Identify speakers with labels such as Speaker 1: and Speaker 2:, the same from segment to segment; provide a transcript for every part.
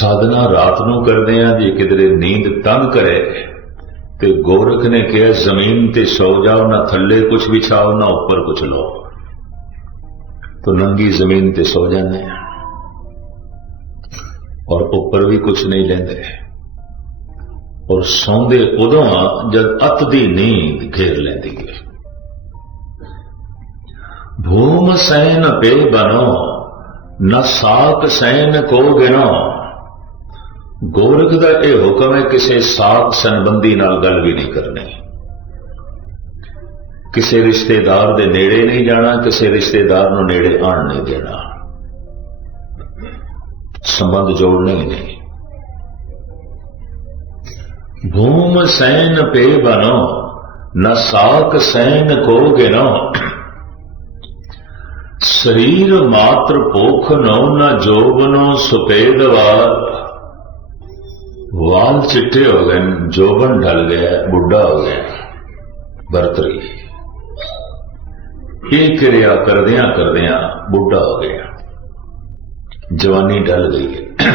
Speaker 1: ਸਾਧਨਾ ਰਾਤ ਨੂੰ ਕਰਦੇ ਆ ਜੇ ਕਿਧਰੇ ਨੀਂਦ ਤੰਗ ਕਰੇ ਤੇ ਗੋਰਖ ਨੇ ਕਿਹਾ ਜ਼ਮੀਨ ਤੇ ਸੌ ਜਾਓ ਨਾ ਥੱਲੇ ਕੁਝ ਵਿਛਾਓ ਨਾ ਉੱਪਰ ਕੁਝ ਲਓ तो नंगी जमीन ते सो जाते हैं और ऊपर भी कुछ नहीं लेंदे और सौंदे उदों आ जद अत दी नींद घेर लेंदी है भूम सैन पे बनो न साक सैन को गिनो ਗੋਰਖ ਦਾ ਇਹ ਹੁਕਮ ਹੈ, ਕਿਸੇ ਸਾਖ ਸੰਬੰਧੀ ਨਾਲ ਗੱਲ ਵੀ ਨਹੀਂ ਕਰਨੀ। ਕਿਸੇ ਰਿਸ਼ਤੇਦਾਰ ਦੇ ਨੇੜੇ ਨਹੀਂ ਜਾਣਾ, ਕਿਸੇ ਰਿਸ਼ਤੇਦਾਰ ਨੂੰ ਨੇੜੇ ਆਣ ਨਹੀਂ ਦੇਣਾ। ਸੰਬੰਧ ਜੋੜਨੇ ਹੀ ਨਹੀਂ। ਭੂਮ ਸੈਨ ਪੇ ਬਨੋ ਨ ਸਾਕ ਸੈਨ ਕੋ ਗਿਨੋ ਸਰੀਰ ਮਾਤਰ ਭੁਖ ਨੋ ਨ ਜੋਬਨੋ ਸੁਪੇਦਵਾਰ ਵਾਲ ਚਿੱਟੇ ਹੋ ਗਏ, ਜੋਬਨ ਢਲ ਗਿਆ, ਬੁੱਢਾ ਹੋ ਗਿਆ ਬਰਤਰੀ ਇਹ ਕਿਰਿਆ ਕਰਦਿਆਂ ਕਰਦਿਆਂ ਬੁੱਢਾ ਹੋ ਗਿਆ। ਜਵਾਨੀ ਢਲ ਗਈ ਹੈ।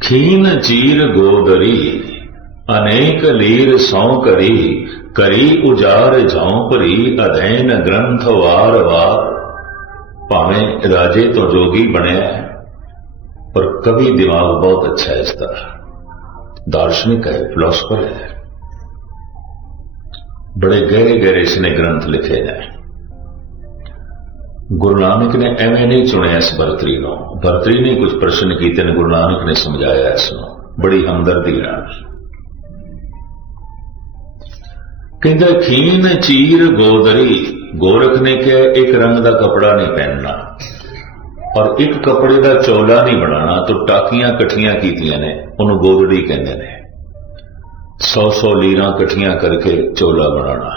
Speaker 1: ਖੀਨ ਚੀਰ ਗੋਦਰੀ, ਅਨੇਕ ਲੀਰ ਸੌ ਕਰੀ ਕਰੀ ਉਜਾਰ ਜਾਉ ਭਰੀ, ਅਧੈਨ ਗ੍ਰੰਥ ਵਾਰ ਵਾਰ, ਭਾਵੇਂ ਰਾਜੇ ਤੋਂ ਜੋਗੀ ਬਣਿਆ। ਪਰ ਕਵੀ ਦਿਮਾਗ ਬਹੁਤ ਅੱਛਾ ਹੈ ਇਸ ਦਾ ਦਾਰਸ਼ਨਿਕ ਹੈ ਫਿਲਾਸਫਰ ਹੈ ਬੜੇ ਗਹਿਰੇ ਗਹਿਰੇ ਇਸਨੇ ਗ੍ਰੰਥ ਲਿਖੇ ਨੇ ਗੁਰੂ ਨਾਨਕ ਨੇ ਐਵੇਂ ਨਹੀਂ ਚੁਣਿਆ ਇਸ ਬਰਤਰੀ ਨੂੰ ਬਰਤਰੀ ਨੇ ਕੁਝ ਪ੍ਰਸ਼ਨ ਕੀਤੇ ਨੇ ਗੁਰੂ ਨਾਨਕ ਨੇ ਸਮਝਾਇਆ ਇਸ ਨੂੰ ਬੜੀ ਹਮਦਰਦੀ ਨਾਲ ਕਹਿੰਦਾ ਖੀਨ ਚੀਰ ਗੋਦਰੀ ਗੋਰਖ ਨੇ ਕਿਹਾ ਇੱਕ ਰੰਗ ਦਾ ਕਪੜਾ ਨਹੀਂ ਪਹਿਨਣਾ ਔਰ ਇੱਕ ਕਪੜੇ ਦਾ ਚੌਲਾ ਨਹੀਂ ਬਣਾਉਣਾ, ਤੋ ਟਾਕੀਆਂ ਇਕੱਠੀਆਂ ਕੀਤੀਆਂ ਨੇ, ਉਹਨੂੰ ਗੋਦੜੀ ਕਹਿੰਦੇ ਨੇ। 100-100 ਲੀਰਾਂ ਇਕੱਠੀਆਂ ਕਰਕੇ ਚੌਲਾ ਬਣਾਉਣਾ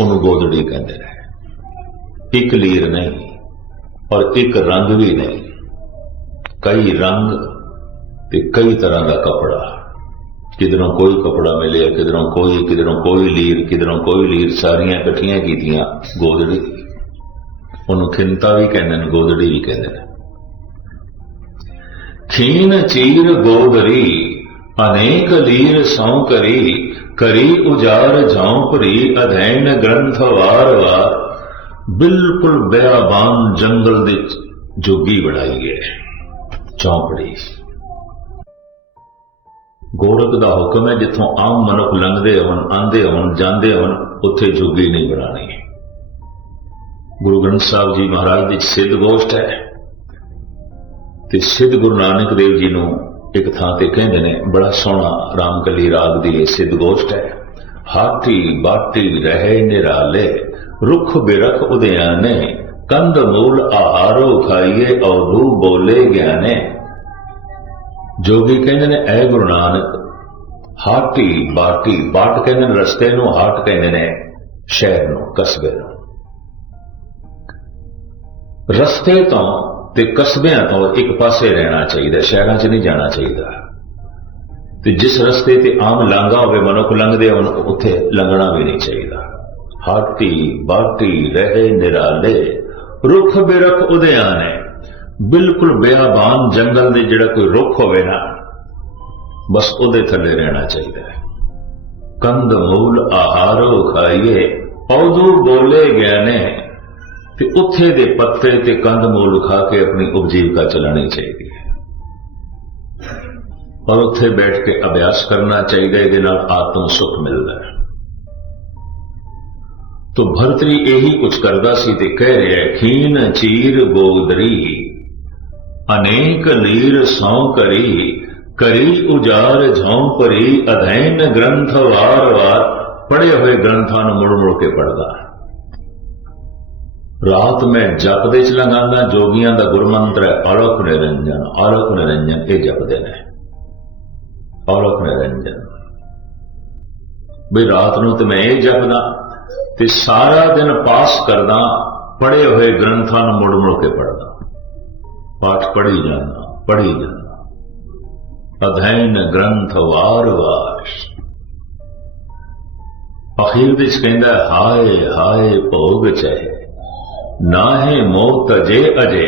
Speaker 1: ਉਹਨੂੰ ਗੋਦੜੀ ਕਹਿੰਦੇ ਨੇ। ਇੱਕ ਲੀਰ ਨਹੀਂ, ਔਰ ਇੱਕ ਰੰਗ ਵੀ ਨਹੀਂ। ਕਈ ਰੰਗ ਤੇ ਕਈ ਤਰ੍ਹਾਂ ਦਾ ਕਪੜਾ। ਕਿਧਰੋਂ ਕੋਈ ਕਪੜਾ ਮਿਲਿਆ, ਕਿਧਰੋਂ ਕੋਈ ਕਿਧਰੋਂ ਕੋਈ ਲੀਰ, ਕਿਧਰੋਂ ਕੋਈ ਲੀਰ, ਸਾਰੀਆਂ ਇਕੱਠੀਆਂ ਕੀਤੀਆਂ ਗੋਦੜੀ ਉਹਨੂੰ ਖਿੰਤਾ ਵੀ ਕਹਿੰਦੇ ਨੇ, ਗੋਦੜੀ ਵੀ ਕਹਿੰਦੇ ਨੇ। ਖੀਨ ਚੀਰ ਗੋਦਰੀ, ਅਨੇਕ ਲੀਰ ਸੌ ਕਰੀ ਕਰੀ ਉਜਾਰ ਜਾਉ ਭਰੀ, ਅਧੈਨ ਗ੍ਰੰਥ ਵਾਰ ਵਾਰ। ਬਿਲਕੁਲ ਬਿਆਬਾਨ ਜੰਗਲ ਦੇ ਜੋਗੀ ਬਣਾਈ ਹੈ ਚੌਂਪੜੀ। ਗੋਰਖ ਦਾ ਹੁਕਮ ਹੈ, ਜਿੱਥੋਂ ਆਮ ਮਨੁੱਖ ਲੰਘਦੇ ਹੋਣ ਆਂਦੇ ਹੋਣ, ਜਾਂਦੇ ਹੋਣ, ਉੱਥੇ ਜੋਗੀ ਨਹੀਂ ਬਣਾਣੀ ਗੁਰੂ ਗ੍ਰੰਥ ਸਾਹਿਬ ਜੀ ਮਹਾਰਾਜ ਦੀ ਸਿੱਧ ਗੋਸ਼ਟ ਹੈ। ਤੇ ਸਿੱਧ ਗੁਰੂ ਨਾਨਕ ਦੇਵ ਜੀ ਨੂੰ ਇੱਕ ਥਾਂ ਤੇ ਕਹਿੰਦੇ ਨੇ, ਬੜਾ ਸੋਹਣਾ ਰਾਮਕਲੀ ਰਾਗ ਦੀ ਇਹ ਸਿੱਧ ਗੋਸ਼ਟ ਹੈ। ਹਾਥੀ ਬਾਟੀ ਰਹੇ ਨਿਰਾਲੇ, ਰੁੱਖ ਬਿਰਖ ਉਦਿਆਨੇ ਕੰਦ ਮੂਲ ਆਹਾਰੋ ਖਾਈਏ ਔਦੂ ਬੋਲੇ ਗਿਆਨੇ। ਜੋਗੀ ਕਹਿੰਦੇ ਨੇ, ਐ ਗੁਰੂ ਨਾਨਕ ਹਾਟੀ ਬਾਟੀ ਬਾਟ ਕਹਿੰਦੇ ਨੇ, ਰਸਤੇ ਨੂੰ ਹਾਟ ਕਹਿੰਦੇ ਨੇ, ਸ਼ਹਿਰ ਨੂੰ ਕਸਬੇ ਨੂੰ। ਰਸਤੇ ਤੋਂ ਤੇ ਕਸਬਿਆਂ ਤੋਂ ਇੱਕ ਪਾਸੇ ਰਹਿਣਾ ਚਾਹੀਦਾ, ਸ਼ਹਿਰਾਂ 'ਚ ਨਹੀਂ ਜਾਣਾ ਚਾਹੀਦਾ। ਤੇ ਜਿਸ ਰਸਤੇ ਤੇ ਆਮ ਲਾਂਘਾ ਹੋਵੇ, ਮਨੁੱਖ ਲੰਘਦੇ ਹੋਣ, ਉੱਥੇ ਲੰਘਣਾ ਵੀ ਨਹੀਂ ਚਾਹੀਦਾ। ਹਾਟੀ ਬਾਟੀ, ਰਹੇ, ਨਿਰਾਲੇ, ਰੁੱਖ ਬਿਰਖ ਉਦਿਆਨੇ ਬਿਲਕੁਲ ਬਿਆਬਾਨ ਜੰਗਲ ਦੇ ਜਿਹੜਾ ਕੋਈ ਰੁੱਖ ਹੋਵੇ ਨਾ, ਬਸ ਉਹਦੇ ਥੱਲੇ ਰਹਿਣਾ ਚਾਹੀਦਾ ਹੈ। ਕੰਦ ਮੂਲ ਆਹਾਰੋ ਖਾਈਏ, ਪੌਦੂ ਬੋਲੇ ਗਏ ਨੇ ਤੇ ਉੱਥੇ ਦੇ ਪੱਤੇ ਤੇ ਕੰਦ ਮੂਲ ਖਾ ਕੇ ਆਪਣੀ ਉਪਜੀਵਕਾ ਚਲਾਣੀ ਚਾਹੀਦੀ ਹੈ। ਪਰ ਉੱਥੇ ਬੈਠ ਕੇ ਅਭਿਆਸ ਕਰਨਾ ਚਾਹੀਦਾ, ਇਹਦੇ ਨਾਲ ਆਤਮ ਸੁਖ ਮਿਲਦਾ ਹੈ। ਤੋ ਭਰਤਰੀ ਇਹੀ ਕੁਝ ਕਰਦਾ ਸੀ ਤੇ ਕਹਿ ਰਿਹਾ ਖੀਨ ਚੀਰ ਗੋਦਰੀ ਅਨੇਕ ਨੀਰ ਸੌ ਕਰੀ ਕਰੀ ਉਜਾਰ ਝੌਂ ਪਰੀ ਅਧੈਨ ਗ੍ਰੰਥ ਵਾਰ ਵਾਰ ਪੜੇ ਹੋਏ ਗ੍ਰੰਥਾਂ ਨੂੰ ਮੁੜ ਮੁੜ ਕੇ ਪੜਦਾ ਰਾਤ ਮੈਂ ਜਪਦੇ ਚ ਲੰਗਾਂਦਾ ਜੋਗੀਆਂ ਦਾ ਗੁਰਮੰਤਰ ਹੈ ਆਲੋਕ ਨਿਰੰਜਨ ਆਲੋਕ ਨਿਰੰਜਨ, ਇਹ ਜਪਦੇ ਨੇ। ਆਲੋਕ ਨਿਰੰਜਨ। ਵੀ ਰਾਤ ਨੂੰ ਤੇ ਮੈਂ ਇਹ ਜਪਦਾ ਤੇ ਸਾਰਾ ਦਿਨ ਪਾਸ ਕਰਦਾ ਪੜੇ ਹੋਏ ਗ੍ਰੰਥਾਂ ਨੂੰ ਮੁੜ ਮੁੜ ਕੇ ਪੜਦਾ ਪਾਠ ਪੜ੍ਹੀ ਜਾਂਦਾ ਪੜ੍ਹੀ ਜਾਂਦਾ। ਅਧੈਨ ਗ੍ਰੰਥ ਵਾਰ ਵਾਰ। ਅਖੀਰ ਵਿੱਚ ਕਹਿੰਦਾ, ਹਾਏ ਹਾਏ, ਭੋਗ ਚਾਹੇ। ਨਾਹੇ ਮੋਹ ਤਜੇ ਅਜੇ,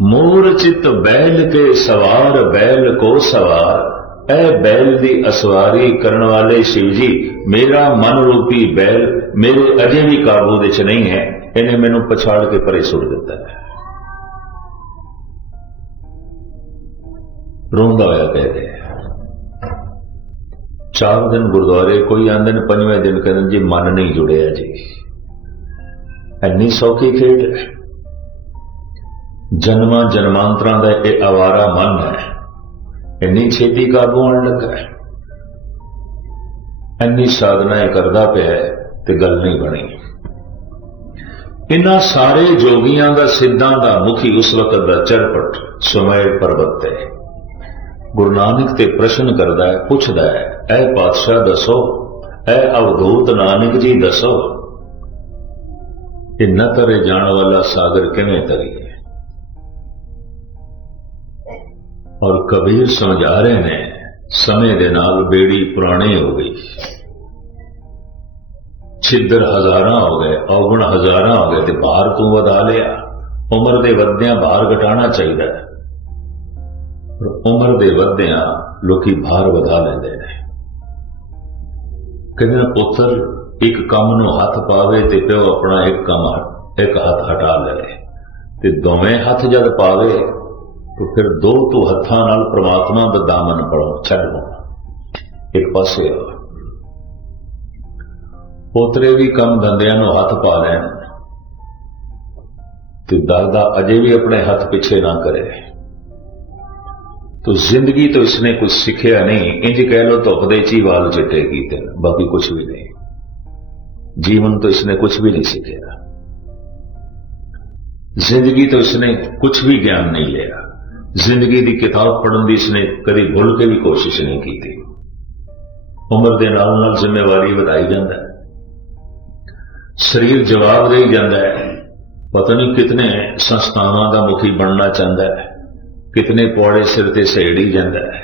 Speaker 1: ਮੋਰ ਚਿਤ ਬੈਲ ਤੇ ਸਵਾਰ, ਬੈਲ ਕੋ ਸਵਾਰ। ਐ ਬੈਲ ਦੀ ਅਸਵਾਰੀ ਕਰਨ ਵਾਲੇ ਸ਼ਿਵ ਜੀ, ਮੇਰਾ ਮਨ ਰੂਪੀ ਬੈਲ ਮੇਰੇ ਅਜੇ ਵੀ ਕਾਬੂ ਵਿੱਚ ਨਹੀਂ ਹੈ, ਇਹਨੇ ਮੈਨੂੰ ਪਛਾੜ ਕੇ ਪਰੇ ਸੁੱਟ ਦਿੱਤਾ ਹੈ। ਰੋਂਦਾ ਹੋਇਆ ਕਹਿ ਰਿਹਾ ਚਾਰ ਦਿਨ ਗੁਰਦੁਆਰੇ, ਕੋਈ ਆਂਦੇ ਨੇ ਪੰਜਵੇਂ ਦਿਨ ਕਹਿੰਦੇ ਜੀ ਮਨ ਨਹੀਂ ਜੁੜਿਆ ਜੀ। ਐਨੀ ਸੌਖੀ ਖੇਡ ਹੈ। ਜਨਮਾਂ ਜਨਮਾਂਤਰਾਂ ਦਾ ਇਹ ਆਵਾਰਾ ਮਨ ਹੈ। ਇੰਨੀ ਛੇਤੀ ਕਾਬੂ ਆਉਣ ਲੱਗਾ ਹੈ। ਇੰਨੀ ਸਾਧਨਾ ਇਹ ਕਰਦਾ ਪਿਆ ਤੇ ਗੱਲ ਨਹੀਂ ਬਣੀ। ਇਨ੍ਹਾਂ ਸਾਰੇ ਜੋਗੀਆਂ ਦਾ ਸਿੱਧਾਂ ਦਾ ਮੁਖੀ ਉਸ ਵਕਤ ਦਾ ਚਰਪਟ ਸੁਮੇਰ ਪਰਬਤ ਤੇ ਗੁਰੂ ਨਾਨਕ ਤੇ ਪ੍ਰਸ਼ਨ ਕਰਦਾ ਹੈ, ਪੁੱਛਦਾ ਹੈ, ਐ ਪਾਤਸ਼ਾਹ ਦੱਸੋ, ਐ ਅਵਧੂਤ ਨਾਨਕ ਜੀ ਦੱਸੋ ਇਹ ਨ ਤਰੇ ਜਾਣ ਵਾਲਾ ਸਾਗਰ ਕਿਵੇਂ ਤਰੀਏ ਔਰ ਕਬੀਰ ਸਮਝਾ ਰਹੇ ਨੇ, ਸਮੇਂ ਦੇ ਨਾਲ ਬੇੜੀ ਪੁਰਾਣੀ ਹੋ ਗਈ। ਛਿੱਦਰ ਹਜ਼ਾਰਾਂ ਹੋ ਗਏ ਔਗਣ ਹਜ਼ਾਰਾਂ ਹੋ ਗਏ ਤੇ ਭਾਰ ਤੂੰ ਵਧਾ ਲਿਆ। ਉਮਰ ਦੇ ਵੱਧਿਆਂ ਭਾਰ ਘਟਾਉਣਾ ਚਾਹੀਦਾ ਹੈ। ਪਰ ਉਮਰ ਦੇ ਵੱਧਿਆਂ ਲੋਕੀ ਭਾਰ ਵਧਾ ਲੈਂਦੇ ਨੇ। ਕਹਿੰਦੇ ਨੇ, ਪੁੱਤਰ ਇੱਕ ਕੰਮ ਨੂੰ ਹੱਥ ਪਾਵੇ ਤੇ ਪਿਓ ਆਪਣਾ ਇੱਕ ਕੰਮ ਇੱਕ ਹੱਥ ਹਟਾ ਲਵੇ ਤੇ ਦੋਵੇਂ ਹੱਥ ਜਦ ਪਾਵੇ ਤਾਂ ਫਿਰ ਦੋ ਤੋਂ ਹੱਥਾਂ ਨਾਲ ਪ੍ਰਮਾਤਮਾ ਦਾ ਦਾਮਨ ਪੜੋ ਛੱਡੋ ਇੱਕ ਪਾਸੇ ਪੋਤਰੇ ਵੀ ਕੰਮ ਧੰਦਿਆਂ ਨੂੰ ਹੱਥ ਪਾ ਲੈਣ। ਤੇ ਦਾਦਾ ਅਜੇ ਵੀ ਆਪਣੇ ਹੱਥ ਪਿੱਛੇ ਨਾ ਕਰੇ। ਤੋ ਜ਼ਿੰਦਗੀ ਤੋਂ ਇਸਨੇ ਕੁਝ ਸਿੱਖਿਆ ਨਹੀਂ ਇੰਜ ਕਹਿ ਲੋ ਧੁੱਪ ਦੇ ਚੀ ਵਾਲ ਚਿੱਟੇ ਕੀਤੇ ਨੇ, ਬਾਕੀ ਕੁਝ ਵੀ ਨਹੀਂ। ਜੀਵਨ ਤੋਂ ਇਸਨੇ ਕੁਝ ਵੀ ਨਹੀਂ ਸਿੱਖਿਆ। ਜ਼ਿੰਦਗੀ ਤੋਂ ਇਸਨੇ ਕੁਝ ਵੀ ਗਿਆਨ ਨਹੀਂ ਲਿਆ। ਜ਼ਿੰਦਗੀ ਦੀ ਕਿਤਾਬ ਪੜ੍ਹਨ ਦੀ ਇਸਨੇ ਕਦੀ ਭੁੱਲ ਕੇ ਵੀ ਕੋਸ਼ਿਸ਼ ਨਹੀਂ ਕੀਤੀ। ਉਮਰ ਦੇ ਨਾਲ ਨਾਲ ਜ਼ਿੰਮੇਵਾਰੀ ਵਧਾਈ ਜਾਂਦਾ ਹੈ। ਸਰੀਰ ਜਵਾਬ ਦੇਈ ਜਾਂਦਾ ਹੈ। ਪਤਾ ਨਹੀਂ ਕਿਤਨੇ ਸੰਸਥਾਵਾਂ ਦਾ ਮੁਖੀ ਬਣਨਾ ਚਾਹੁੰਦਾ ਹੈ। ਕਿਤਨੇ ਪੌੜੇ ਸਿਰ ਤੇ ਸੇੜੀ ਜਾਂਦਾ ਹੈ।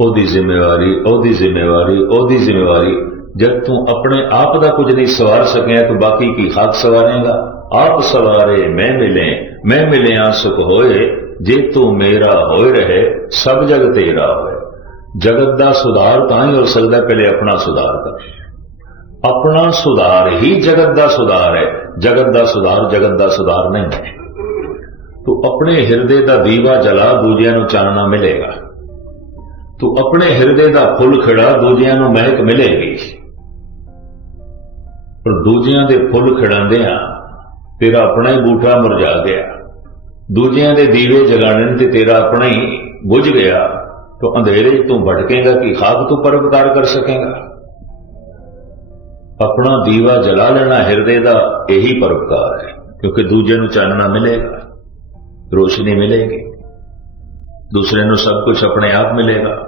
Speaker 1: ਉਹਦੀ ਜ਼ਿੰਮੇਵਾਰੀ ਉਹਦੀ ਜ਼ਿੰਮੇਵਾਰੀ ਉਹਦੀ ਜ਼ਿੰਮੇਵਾਰੀ। ਜਦ ਤੂੰ ਆਪਣੇ ਆਪ ਦਾ ਕੁਝ ਨਹੀਂ ਸਵਾਰ ਸਕਿਆ, ਤਾਂ ਬਾਕੀ ਕੀ ਹੱਥ ਸਵਾਰੇਗਾ? ਆਪ ਸਵਾਰੇ, ਮੈਂ ਮਿਲੇ, ਮੈਂ ਮਿਲਿਆ, ਸੁਖ ਹੋਏ। ਜੇ ਤੂੰ ਮੇਰਾ ਹੋਏ ਰਹੇ, ਸਭ ਜਗ ਤੇਰਾ ਹੋਏ। ਜਗਤ ਦਾ ਸੁਧਾਰ ਤਾਂ ਹੀ ਹੋ ਸਕਦਾ, ਪਹਿਲੇ ਆਪਣਾ ਸੁਧਾਰ ਕਰ। ਆਪਣਾ ਸੁਧਾਰ ਹੀ ਜਗਤ ਦਾ ਸੁਧਾਰ ਹੈ। ਜਗਤ ਦਾ ਸੁਧਾਰ ਜਗਤ ਦਾ ਸੁਧਾਰ ਨਹੀਂ ਹੈ। ਤੂੰ ਆਪਣੇ ਹਿਰਦੇ ਦਾ ਦੀਵਾ ਜਲਾ, ਦੂਜਿਆਂ ਨੂੰ ਚਾਨਣਾ ਮਿਲੇਗਾ। ਤੂੰ ਆਪਣੇ ਹਿਰਦੇ ਦਾ ਫੁੱਲ ਖਿੜਾ, ਦੂਜਿਆਂ ਨੂੰ ਮਹਿਕ ਮਿਲੇਗੀ। ਪਰ ਦੂਜਿਆਂ ਦੇ ਫੁੱਲ ਖਿੜਾਉਂਦਿਆਂ, ਤੇਰਾ ਆਪਣਾ ਹੀ ਬੂਟਾ ਮੁਰਝਾ ਗਿਆ। ਦੂਜਿਆਂ ਦੇ ਦੀਵੇ ਜਗਾਉਣ ਤੇ ਤੇਰਾ ਆਪਣਾ ਹੀ ਬੁਝ ਗਿਆ। ਤਾਂ ਅੰਧੇਰੇ 'ਚ ਤੂੰ ਭਟਕੇਗਾ ਕਿ ਖਾਕ ਤੂੰ ਪਰਵਕਾਰ ਕਰ ਸਕੇਗਾ। ਆਪਣਾ ਦੀਵਾ ਜਲਾ ਲੈਣਾ ਹਿਰਦੇ ਦਾ ਇਹੀ ਪਰਵਕਾਰ ਹੈ, ਕਿਉਂਕਿ ਦੂਜੇ ਨੂੰ ਚਾਨਣਾ ਮਿਲੇਗਾ, ਰੋਸ਼ਨੀ ਮਿਲੇਗੀ। ਦੂਸਰੇ ਨੂੰ ਸਭ ਕੁਝ ਆਪਣੇ ਆਪ ਮਿਲੇਗਾ।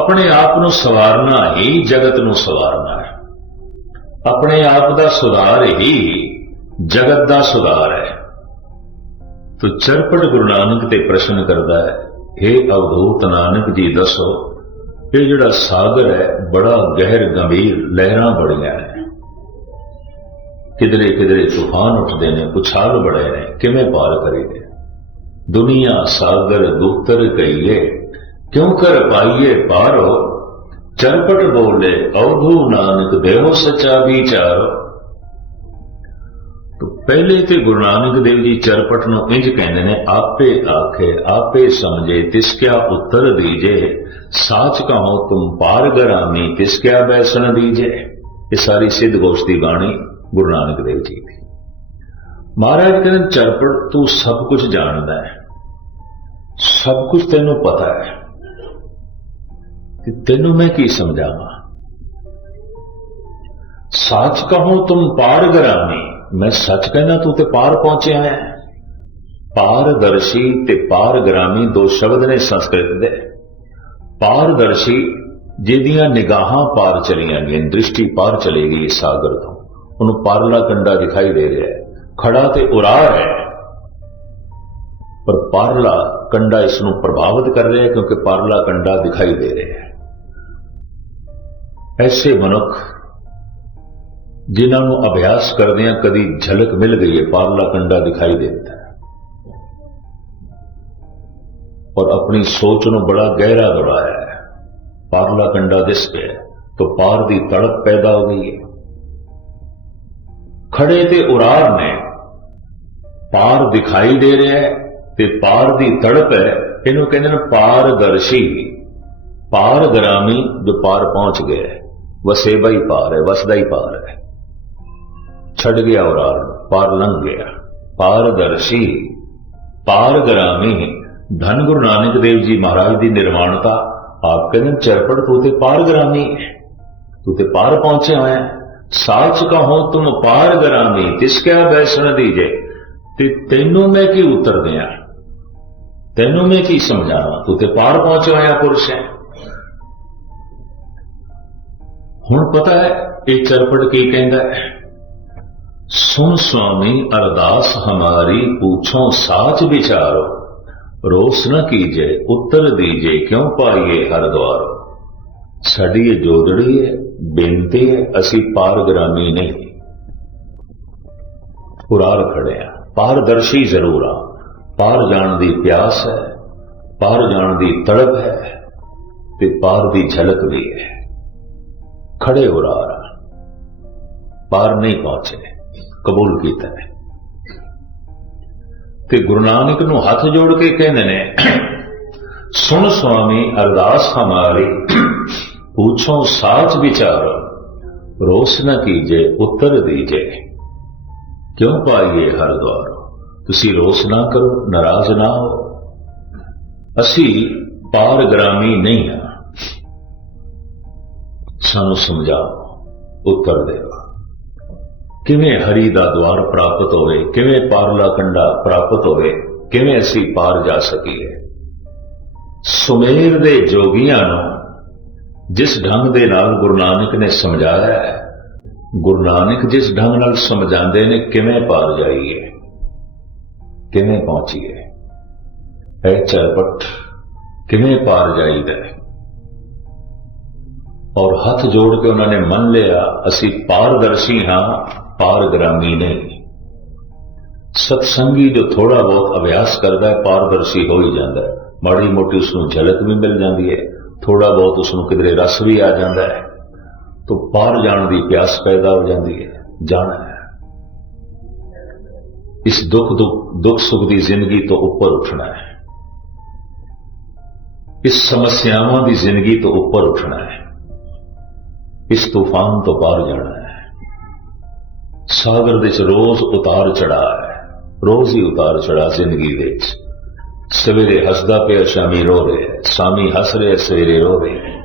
Speaker 1: ਆਪਣੇ ਆਪ ਨੂੰ ਸਵਾਰਨਾ ਹੀ ਜਗਤ ਨੂੰ ਸਵਾਰਨਾ ਹੈ। ਆਪਣੇ ਆਪ ਦਾ ਸੁਧਾਰ ਹੀ ਜਗਤ ਦਾ ਸੁਧਾਰ ਹੈ। ਤੋ ਚਰਪਟ ਗੁਰੂ ਨਾਨਕ ਤੇ ਪ੍ਰਸ਼ਨ ਕਰਦਾ ਹੈ हे ਅਵਧੂਤ ਨਾਨਕ ਜੀ, ਦੱਸੋ, ਇਹ ਜਿਹੜਾ ਸਾਗਰ ਹੈ, ਬੜਾ ਗਹਿਰ ਗੰਭੀਰ ਲਹਿਰਾਂ ਬੜੀਆਂ ਨੇ। ਕਿਧਰੇ ਕਿਧਰੇ ਤੂਫਾਨ ਉੱਠਦੇ ਨੇ ਪੁਛਾਲ ਬੜੇ ਨੇ, ਕਿਵੇਂ ਪਾਰ ਕਰੀਏ ਦੁਨੀਆ ਸਾਗਰ ਦੁਖਤਰ ਕਹੀਏ ਕਿਉਂ ਕਰ ਪਾਈਏ ਪਾਰੋ ਚਰਪਟ ਬੋਲੇ, ਅਵਧੂ ਨਾਨਕ ਦੇਹੋ ਸੱਚਾ ਵਿਚਾਰੋ। ਤੋ ਪਹਿਲੇ ਤੇ ਗੁਰੂ ਨਾਨਕ ਦੇਵ ਜੀ ਚਰਪਟ ਨੂੰ ਇੰਜ ਕਹਿੰਦੇ ਨੇ, ਆਪੇ ਆਖੇ, ਆਪੇ ਸਮਝੇ, ਤਿਸ ਕਿਆ ਉੱਤਰ ਦੀਜੇ। ਸਾਚ ਕਹੋ, ਤੁਮ ਪਾਰ ਗਰਾਮੀ, ਤਿਸ ਕਿਆ ਬੈਸਣ ਦੀਜੇ। ਇਹ ਸਾਰੀ ਸਿੱਧ ਗੋਸ਼ ਦੀ ਬਾਣੀ ਗੁਰੂ ਨਾਨਕ ਦੇਵ ਜੀ ਦੀ। ਮਹਾਰਾਜ ਕਹਿੰਦੇ ਚਰਪਟ, ਤੂੰ ਸਭ ਕੁਝ ਜਾਣਦਾ ਹੈ। ਸਭ ਕੁਝ ਤੈਨੂੰ ਪਤਾ ਹੈ। ਕਿ ਤੈਨੂੰ ਮੈਂ ਕੀ ਸਮਝਾਵਾਂ? ਸੱਚ ਕਹੋ ਤੁਮ ਪਾਰ ਗਰਾਮੀ। ਮੈਂ ਸੱਚ ਕਹਿੰਦਾ ਤੂੰ ਤੇ ਪਾਰ ਪਹੁੰਚਿਆ ਹੈ। ਪਾਰਦਰਸ਼ੀ ਤੇ ਪਾਰਗ੍ਰਾਮੀ ਦੋ ਸ਼ਬਦ ਨੇ ਸੰਸਕ੍ਰਿਤ ਦੇ। ਪਾਰਦਰਸ਼ੀ, ਜਿਹਦੀਆਂ ਨਿਗਾਹਾਂ ਪਾਰ ਚਲੀਆਂ ਗਈਆਂ, ਦ੍ਰਿਸ਼ਟੀ ਪਾਰ ਚਲੀ ਗਈ ਸਾਗਰ ਤੋਂ। ਉਹਨੂੰ ਪਾਰਲਾ ਕੰਡਾ ਦਿਖਾਈ ਦੇ ਰਿਹਾ ਹੈ। ਖੜਾ ਤੇ ਉਰਾਰ ਹੈ। ਪਰ ਪਾਰਲਾ ਕੰਡਾ ਇਸ ਨੂੰ ਪ੍ਰਭਾਵਿਤ ਕਰ ਰਿਹਾ ਹੈ ਕਿਉਂਕਿ ਪਾਰਲਾ ਕੰਡਾ ਦਿਖਾਈ ਦੇ ਰਿਹਾ ਹੈ। ਐਸੇ ਮਨੁੱਖ ਜਿਨ੍ਹਾਂ ਨੂੰ ਅਭਿਆਸ ਕਰਦਿਆਂ ਕਦੀ ਝਲਕ ਮਿਲ ਗਈ ਹੈ ਪਾਰਲਾ ਕੰਡਾ ਦਿਖਾਈ ਦਿੰਦਾ ਹੈ ਔਰ ਆਪਣੀ ਸੋਚ ਨੂੰ ਬੜਾ ਗਹਿਰਾ ਦੁਰਾਇਆ ਹੈ। ਪਾਰਲਾ ਕੰਡਾ ਦਿਸ ਪਿਆ ਤਾਂ ਪਾਰ ਦੀ ਤੜਪ ਪੈਦਾ ਹੋ ਗਈ ਹੈ ਖੜੇ ਤੇ ਉਰਾਰ ਨੇ, ਪਾਰ ਦਿਖਾਈ ਦੇ ਰਿਹਾ ਹੈ ਤੇ ਪਾਰ ਦੀ ਤੜਪ ਹੈ, ਇਹਨੂੰ ਕਹਿੰਦੇ ਨੇ ਪਾਰਦਰਸ਼ੀ। ਪਾਰਗਰਾਮੀ ਜੋ ਪਾਰ ਪਹੁੰਚ ਗਿਆ ਵਸੇਬਾ ਹੀ ਪਾਰ ਹੈ, ਵਸਦਾ ਹੀ ਪਾਰ ਹੈ। ਛੱਡ ਗਿਆ ਉਰਾਰ ਪਾਰ ਲੰਘ ਗਿਆ। ਪਾਰਦਰਸ਼ੀ ਪਾਰਗ੍ਰਾਮੀ ਧੰਨ ਗੁਰੂ ਨਾਨਕ ਦੇਵ ਜੀ ਮਹਾਰਾਜ ਦੀ ਨਿਰਮਾਣਤਾ ਆਪ ਕਹਿੰਦੇ ਚਰਪੜ ਤੂੰ ਤੇ ਪਾਰਗ੍ਰਾਮੀ ਹੈ। ਤੂੰ ਤੇ ਪਾਰ ਪਹੁੰਚਿਆ ਹੋਇਆ ਹੈ। ਸਾਚ ਕਹੋ ਤੁਮ ਪਾਰਗ੍ਰਾਮੀ ਤਿਸ ਕਿਆ ਬੈਸਣ ਦੀਜੇ ਤੇ ਤੈਨੂੰ ਮੈਂ ਕੀ ਉੱਤਰ ਦਿਆਂ? ਤੈਨੂੰ ਮੈਂ ਕੀ ਸਮਝਾਵਾਂ? ਤੂੰ ਤੇ ਪਾਰ ਪਹੁੰਚਿਆ ਹੋਇਆ ਪੁਰਸ਼ ਹੈ। ਹੁਣ ਪਤਾ ਹੈ ਇਹ ਚਰਪੜ ਕੀ ਕਹਿੰਦਾ ਹੈ? ਸੁਣ ਸੁਆਮੀ, ਅਰਦਾਸ ਹਮਾਰੀ, ਪੁੱਛੋ ਸਾਚ ਵਿਚਾਰੋ। ਰੋਸ ਨ ਕੀਜੇ, ਉੱਤਰ ਦੀਜੇ, ਕਿਉਂ ਪਾਈਏ ਹਰ ਦਵਾਰੋ ਸਾਡੀ ਇਹ ਜੋਦੜੀ ਹੈ, ਬੇਨਤੀ ਹੈ, ਅਸੀਂ ਪਾਰਗ੍ਰਾਮੀ ਨਹੀਂ। ਪੁਰਾਰ ਖੜੇ ਆ, ਪਾਰਦਰਸ਼ੀ ਜ਼ਰੂਰ ਆ। ਪਾਰ ਜਾਣ ਦੀ ਪਿਆਸ ਹੈ, ਪਾਰ ਜਾਣ ਦੀ ਤੜਪ ਹੈ ਤੇ ਪਾਰ ਦੀ ਝਲਕ ਵੀ ਹੈ। ਖੜੇ ਹੋ ਰਹਾ ਪਾਰ ਨਹੀਂ ਪਹੁੰਚੇ। ਕਬੂਲ ਕੀਤਾ ਹੈ ਤੇ ਗੁਰੂ ਨਾਨਕ ਨੂੰ ਹੱਥ ਜੋੜ ਕੇ ਕਹਿੰਦੇ ਨੇ, ਸੁਣ ਸੁਆਮੀ ਅਰਦਾਸ ਹਮਾਰੀ, ਪੁੱਛੋ ਸਾਚ ਵਿਚਾਰ, ਰੋਸ ਨਾ ਕੀਜੇ, ਉੱਤਰ ਦੀਜੇ। ਕਿਉਂ ਪਾਈਏ ਹਰ ਦਵਾਰ ਤੁਸੀਂ ਰੋਸ ਨਾ ਕਰੋ, ਨਾਰਾਜ਼ ਨਾ ਹੋ। ਅਸੀਂ ਪਾਰ ਗ੍ਰਾਮੀ ਨਹੀਂ ਹਾਂ। ਸਾਨੂੰ ਸਮਝਾਓ ਉੱਤਰ ਦਿਓ ਕਿਵੇਂ ਹਰੀ ਦਾ ਦਵਾਰ ਪ੍ਰਾਪਤ ਹੋਵੇ, ਕਿਵੇਂ ਪਾਰਲਾ ਕੰਡਾ ਪ੍ਰਾਪਤ ਹੋਵੇ, ਕਿਵੇਂ ਅਸੀਂ ਪਾਰ ਜਾ ਸਕੀਏ? ਸੁਮੇਰ ਦੇ ਜੋਗੀਆਂ ਨੂੰ ਜਿਸ ਢੰਗ ਦੇ ਨਾਲ ਗੁਰੂ ਨਾਨਕ ਨੇ ਸਮਝਾਇਆ ਹੈ, ਗੁਰੂ ਨਾਨਕ ਜਿਸ ਢੰਗ ਨਾਲ ਸਮਝਾਉਂਦੇ ਨੇ ਕਿਵੇਂ ਪਾਰ ਜਾਈਏ, ਕਿਵੇਂ ਪਹੁੰਚੀਏ? ਇਹ ਚਰਪਟ ਕਿਵੇਂ ਪਾਰ ਜਾਈਦਾ ਹੈ? ਔਰ ਹੱਥ ਜੋੜ ਕੇ ਉਹਨਾਂ ਨੇ ਮੰਨ ਲਿਆ, ਅਸੀਂ ਪਾਰਦਰਸ਼ੀ ਹਾਂ, ਪਾਰਗ੍ਰਾਮੀ ਨਹੀਂ। ਸਤਸੰਗੀ ਜੋ ਥੋੜਾ ਬਹੁਤ ਅਭਿਆਸ ਕਰਦਾ ਹੈ, ਪਾਰਦਰਸ਼ੀ ਹੋ ਹੀ ਜਾਂਦਾ ਹੈ। ਮਾੜੀ ਮੋਟੀ ਉਸ ਨੂੰ ਝਲਕ ਵੀ ਮਿਲ ਜਾਂਦੀ ਹੈ ਥੋੜਾ ਬਹੁਤ ਉਸ ਨੂੰ ਕਿਧਰੇ ਰਸ ਵੀ ਆ ਜਾਂਦਾ ਹੈ। ਤਾਂ ਪਾਰ ਜਾਣ ਦੀ ਪਿਆਸ ਪੈਦਾ ਹੋ ਜਾਂਦੀ ਹੈ, ਜਾਣਾ ਹੈ। ਇਸ ਦੁੱਖ ਦੁੱਖ ਦੁੱਖ ਸੁੱਖ ਦੀ ਜ਼ਿੰਦਗੀ ਤੋਂ ਉੱਪਰ ਉੱਠਣਾ ਹੈ। ਇਸ ਸਮੱਸਿਆਵਾਂ ਦੀ ਜ਼ਿੰਦਗੀ ਤੋਂ ਉੱਪਰ ਉੱਠਣਾ ਹੈ। ਇਸ ਤੂਫਾਨ ਤੋਂ ਪਾਰ ਜਾਣਾ ਹੈ। ਸਾਗਰ ਦੇ ਰੋਜ਼ ਉਤਾਰ ਚੜਾ ਹੈ। ਰੋਜ਼ ਹੀ ਉਤਾਰ ਚੜਾ ਜ਼ਿੰਦਗੀ ਵਿੱਚ। ਸਵੇਰੇ ਹੱਸਦਾ ਪਿਆ, ਸ਼ਾਮੀ ਰੋ ਰਿਹਾ ਸ਼ਾਮੀ ਹੱਸ ਰਿਹਾ ਸਵੇਰੇ ਰੋ ਰਿਹਾ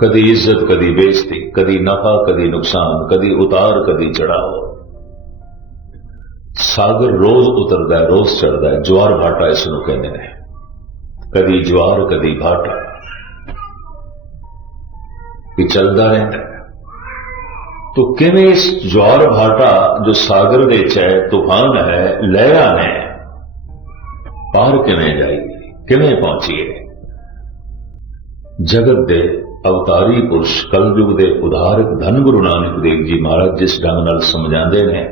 Speaker 1: ਕਦੀ ਇੱਜ਼ਤ, ਕਦੀ ਬੇਇੱਜ਼ਤੀ, ਕਦੀ ਨਫਾ, ਕਦੀ ਨੁਕਸਾਨ, ਕਦੀ ਉਤਾਰ, ਕਦੀ ਚੜਾਓ ਸਾਗਰ ਰੋਜ਼ ਉਤਰਦਾ ਰੋਜ਼ ਚੜਦਾ ਹੈ। ਜਵਾਰ ਭਾਟਾ ਇਸ ਨੂੰ ਕਹਿੰਦੇ ਨੇ। ਕਦੀ ਜਵਾਰ ਕਦੀ ਭਾਟਾ। ਇਹ ਚੱਲਦਾ ਰਹਿੰਦਾ ਹੈ। ਤੋ ਕਿਵੇਂ ਇਸ ਜਵਾਰ ਭਾਟਾ ਜੋ ਸਾਗਰ ਦੇ ਚ ਹੈ, ਤੂਫਾਨ ਹੈ, ਲਹਿਰਾਂ ਨੇ, ਪਾਰ ਕਿਵੇਂ ਜਾਈਏ ਕਿਵੇਂ ਪਹੁੰਚੀਏ ਜਗਤ ਦੇ ਅਵਤਾਰੀ ਪੁਰਸ਼ ਕਲਯੁਗ ਦੇ ਉਦਾਰਕ ਧੰਨ ਗੁਰੂ ਨਾਨਕ ਦੇਵ ਜੀ ਮਹਾਰਾਜ ਜਿਸ ਢੰਗ ਨਾਲ ਸਮਝਾਉਂਦੇ ਨੇ